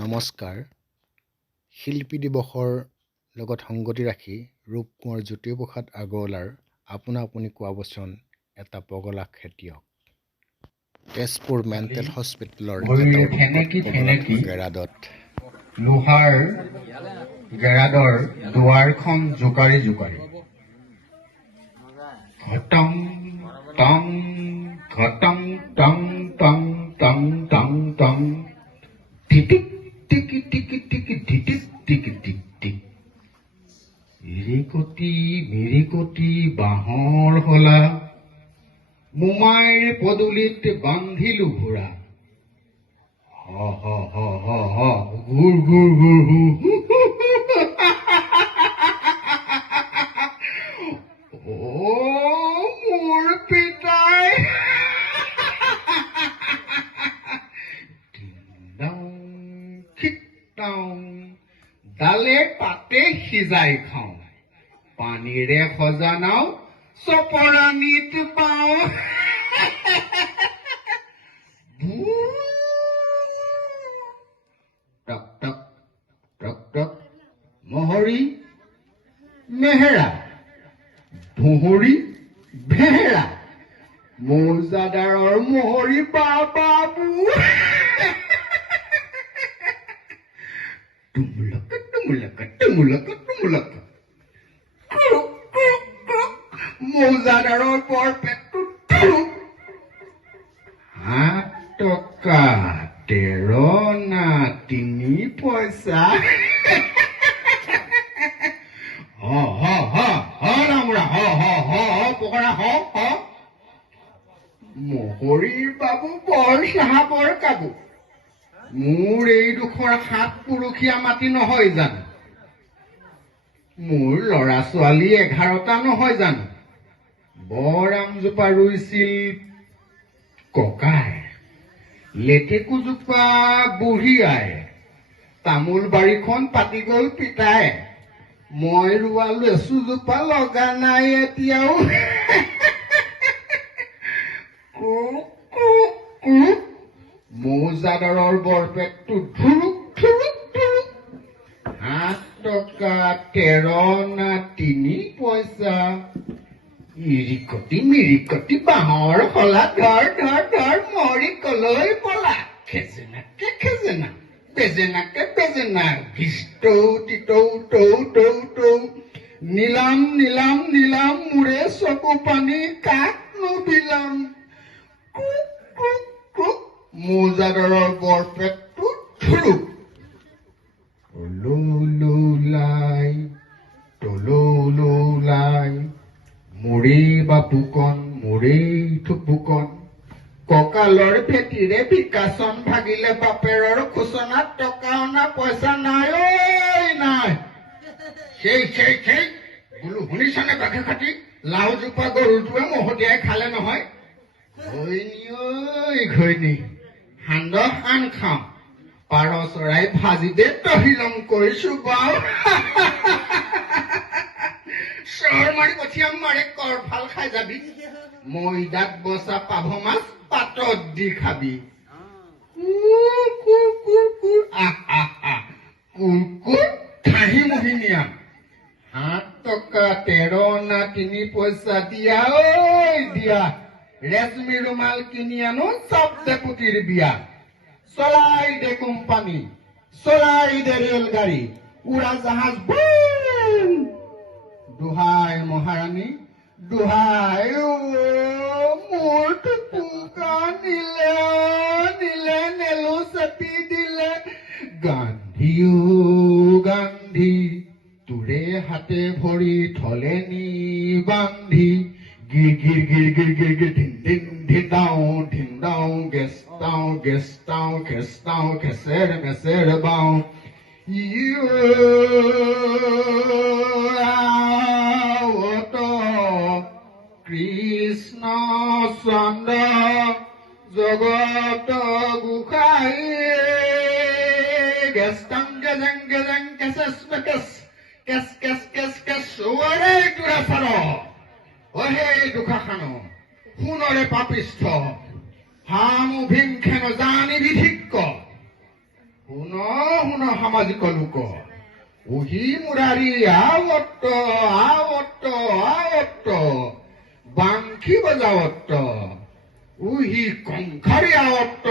নমস্কাৰ। শিল্পী দিৱসৰ লগত সংগতি ৰাখি ৰূপ কোঁৱৰ জ্যোতিপ্ৰসাদ আগৰৱালাৰ আপোনা আপুনি কোৱা বচন এটা পগলা খেতিয়ক। তেজপুৰ মেণ্টেল হস্পিটেলৰ এটা পগলা গেৰাডত লোহাৰ গেৰাডৰ দুৱাৰখন জোকাৰি জোকাৰি ঘটং টং ঘটং টং টং টং টং টং টিটিক টিকি টিকি টিকি টিটিক টিকি টিক টিক মিৰিকটি বাঁহৰ হলা মোমাইৰ পদূলিত বান্ধিলো ঘোঁৰা হ হ হ হ হ গুৰ গুৰ গুৰ মোৰ পিতাই ডালে পাতে সিজাই খাওঁ পানীৰে সজানাও চপৰাণীত পাওঁ টক টক টক টক মহৰি মেহেৰা ধুহুৰি ভেহেৰা মৌজাদাৰৰ মহৰি বাবু টুমুলকা টুমুলকা টুমুলকা টুমুলকা মৌজাদাৰৰ বৰপেটটো 8 টকা 13 আনা 3 পইচা মহৰীৰ বাবু বৰ চাহাবৰ কাবু মোৰ এই দুখৰ 7 পুৰুষীয়া মাটি নহয় জানো মোৰ ল'ৰা ছোৱালী 11টা নহয় জানো বৰ আমজোপা ৰুইছিল ককাই লেটেকুজোপা বুঢ়ী আই তামোল বাৰীখন পাতি গ'ল পিতাই মই ৰোৱা লেচুজোপা লগা নাই এতিয়াও মৌজাদাৰৰ বৰপেটটো ধুৰুক ধুৰুক ধুৰুক 8 টকা 13 আনা 3 পইচা মিৰিকটি বাঁহৰ হলা ধৰ ধৰ ধৰ মৰি কলৈ পলা খেজেনাকে খেজেনা বেজেনাকে বেজেনা ভিষ্টৌ তিতৌ তৌ তৌ তৌ নীলাম নীলাম নীলাম মোৰে চকু পানী কাকনো বিলাম মৌজাদাৰৰ বৰপেটটো ধুৰুক তলৌলাই মোৰে বাপুকণ মোৰে থুপুকণ কঁকালৰ ভেটিৰে বিকাশন ভাগিলে বাপেৰৰ খোচনাত টকা অনা পইচা নাই ঐ নাই সেই বোলো শুনিছনে বাঘে খাটি লাওজোপা গৰুটোৱে মহতিয়াই খালে নহয় ঘৈণী সান্দহ আন খাওঁ পাৰ চৰাই ভাজি দে তহিলং কৰিছো বাও চৰ মাৰি পঠিয়াম মাৰে কৰ ভাল খাই যাবি মৈদাত বচা পাভ মাছ পাতত দি খাবি কুকুৰ ঠাহি মোহিনীয়া 7 টকা 13 আনা 3 পইচা দিয়া ঐ দিয়া ৰেশমি ৰুমাল কিনি আনো চব ডেপুটিৰ বিয়া চলাই দে কোম্পানী চলাই দে ৰেলগাড়ী উৰা জাহাজ দুহাই মহাৰাণী দুহাই মোৰ টুপুকা নিলে নিলে নেলো চেপি দিলে গান্ধী গান্ধী তোৰে হাতে ভৰি থলে নি বান্ধি গিৰ গিৰ গিৰ গিৰ গিৰ গিৰ ধিন ধিন ধিন্দাও গেছটাও খেচটাও খেচেৰ মেচেৰ বাও কৃষ্ণ চন্দ্ৰ জগত গোসাই গেছটাং গেজেং গেজেং কেচেচ মেকেচ কেচ কেচ কেচ কেচ ওৰে তোৰা চাৰ অহে দুখাখানো সোণৰে পাপিষ্ঠ হামু ভীমখেন জানি বিধিক্য সোণৰ সামাজিক লোক উহি মুৰাৰী আৱত্ত বাংশী বজাৱত্ত উহি কংখাৰী আৱত্ত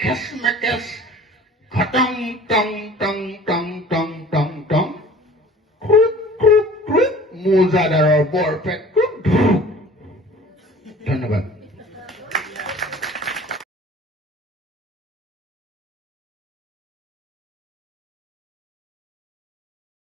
খেচ মেকেচ ঘটং টং টং টং টং টং টং ক্ৰুক ক্ৰুক ক্ৰুক মোজাদাৰৰ বৰপেট ধন্যবাদ।